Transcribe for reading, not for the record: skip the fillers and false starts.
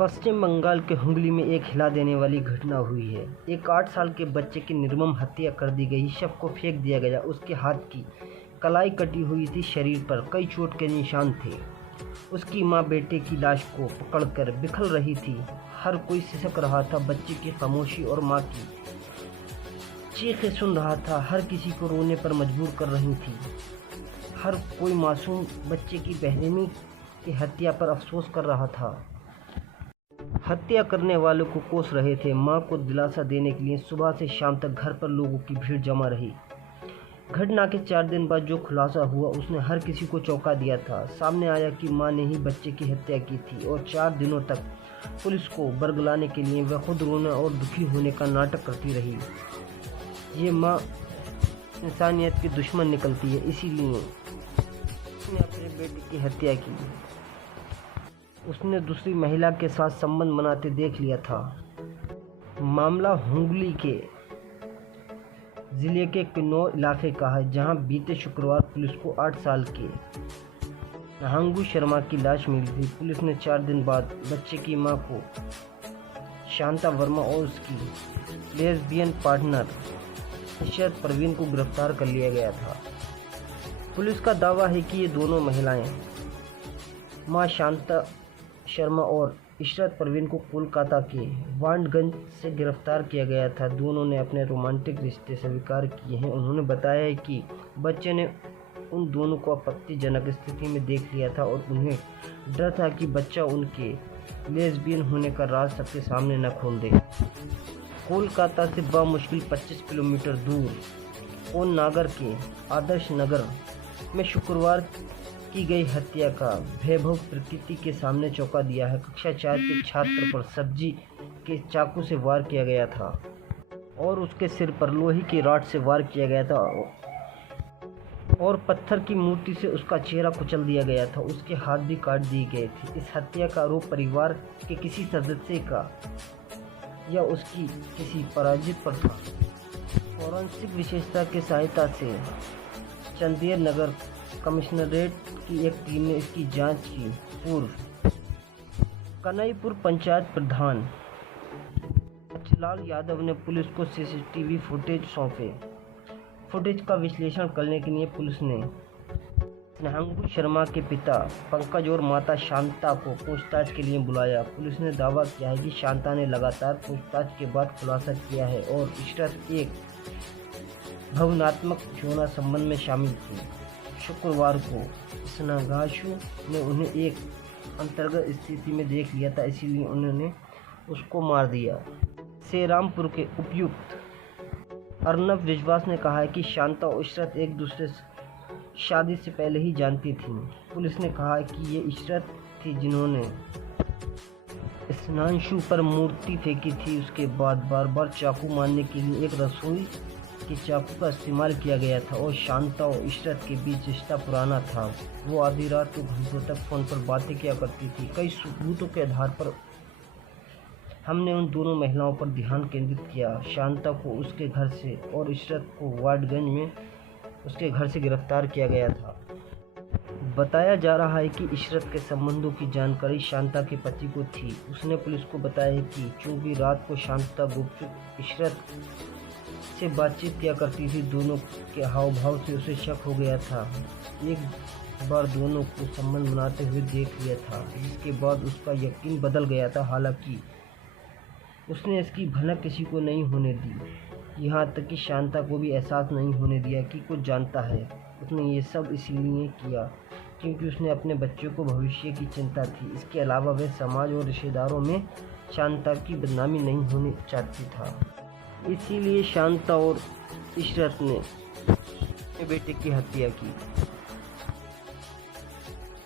पश्चिम बंगाल के हुगली में एक हिला देने वाली घटना हुई है। एक 8 साल के बच्चे की निर्मम हत्या कर दी गई। शव को फेंक दिया गया। उसके हाथ की कलाई कटी हुई थी। शरीर पर कई चोट के निशान थे। उसकी मां बेटे की लाश को पकड़कर बिखर रही थी। हर कोई सिसक रहा था। बच्चे की खामोशी और मां की चीखें सुन रहा था। हर किसी को रोने पर मजबूर कर रही थी। हर कोई मासूम बच्चे की बहरहमी की हत्या पर अफसोस कर रहा था। हत्या करने वालों को कोस रहे थे। मां को दिलासा देने के लिए सुबह से शाम तक घर पर लोगों की भीड़ जमा रही। घटना के 4 दिन बाद जो खुलासा हुआ उसने हर किसी को चौंका दिया था। सामने आया कि मां ने ही बच्चे की हत्या की थी और 4 दिनों तक पुलिस को बरगलाने के लिए वह खुद रोने और दुखी होने का नाटक करती रही। ये मां इंसानियत की दुश्मन निकलती है, इसीलिए उसने अपने बेटे की हत्या की। उसने दूसरी महिला के साथ संबंध बनाते देख लिया था। मामला हुगली के जिले के किन्नौर इलाके का है, जहां बीते शुक्रवार पुलिस को 8 साल के नहांगू शर्मा की लाश मिली थी। पुलिस ने 4 दिन बाद बच्चे की मां को शांता वर्मा और उसकी लेस्बियन पार्टनर इशरत परवीन को गिरफ्तार कर लिया गया था। पुलिस का दावा है कि ये दोनों महिलाएं मां शांता शर्मा और इशरत परवीन को कोलकाता के वांडगंज से गिरफ्तार किया गया था। दोनों ने अपने रोमांटिक रिश्ते स्वीकार किए हैं। उन्होंने बताया है कि बच्चे ने उन दोनों को आपत्तिजनक स्थिति में देख लिया था और उन्हें डर था कि बच्चा उनके लेस्बियन होने का राज सबके सामने न खोल दे। कोलकाता से बामुश्किल 25 किलोमीटर दूर कोन्नागर के आदर्श नगर में शुक्रवार की गई हत्या का वैभव प्रकृति के सामने चौंका दिया है। कक्षा 4 के छात्र पर सब्जी के चाकू से वार किया गया था और उसके सिर पर लोहे की रॉड से वार किया गया था और पत्थर की मूर्ति से उसका चेहरा कुचल दिया गया था। उसके हाथ भी काट दिए गए थे। इस हत्या का आरोप परिवार के किसी सदस्य का या उसकी किसी पराजित पर था। फॉरेंसिक विशेषज्ञ की सहायता से चंदेर नगर कमिश्नरेट की एक टीम ने इसकी जांच की। पूर्व कन्हईपुर पंचायत प्रधान अच्छलाल यादव ने पुलिस को सीसीटीवी फुटेज सौंपे। फुटेज का विश्लेषण करने के लिए पुलिस ने नहांगू शर्मा के पिता पंकज और माता शांता को पूछताछ के लिए बुलाया। पुलिस ने दावा किया है कि शांता ने लगातार पूछताछ के बाद खुलासा किया है और इशरत एक भावनात्मक यौन संबंध में शामिल थी। शुक्रवार को स्नागाशु ने उन्हें एक अंतर्गत स्थिति में देख लिया था, इसीलिए उन्होंने उसको मार दिया। सेरामपुर के उपायुक्त अर्नब विश्वास ने कहा है कि शांता और इशरत एक दूसरे शादी से पहले ही जानती थी। पुलिस ने कहा है कि ये इशरत थी जिन्होंने स्नांशु पर मूर्ति फेंकी थी। उसके बाद बार बार चाकू मारने के लिए एक रसोई के चाकू का इस्तेमाल किया गया था और शांता और इशरत के बीच रिश्ता पुराना था। वो आधी रात को घंटों तक फोन पर बातें किया करती थी। कई सबूतों के आधार पर हमने उन दोनों महिलाओं पर ध्यान केंद्रित किया। शांता को उसके घर से और इशरत को वार्डगंज में उसके घर से गिरफ्तार किया गया था। बताया जा रहा है कि इशरत के संबंधों की जानकारी शांता के पति को थी। उसने पुलिस को बताया है कि चौबीस रात को शांता गुपचुप इशरत से बातचीत किया करती थी। दोनों के हाव भाव से उसे शक हो गया था। एक बार दोनों को संबंध बनाते हुए देख लिया था, जिसके बाद उसका यकीन बदल गया था। हालांकि उसने इसकी भनक किसी को नहीं होने दी, यहाँ तक कि शांता को भी एहसास नहीं होने दिया कि कुछ जानता है। उसने ये सब इसलिए किया क्योंकि उसने अपने बच्चों को भविष्य की चिंता थी। इसके अलावा वह समाज और रिश्तेदारों में शांता की बदनामी नहीं होनी चाहती था। इसीलिए शांता और इशरत ने बेटे की हत्या की।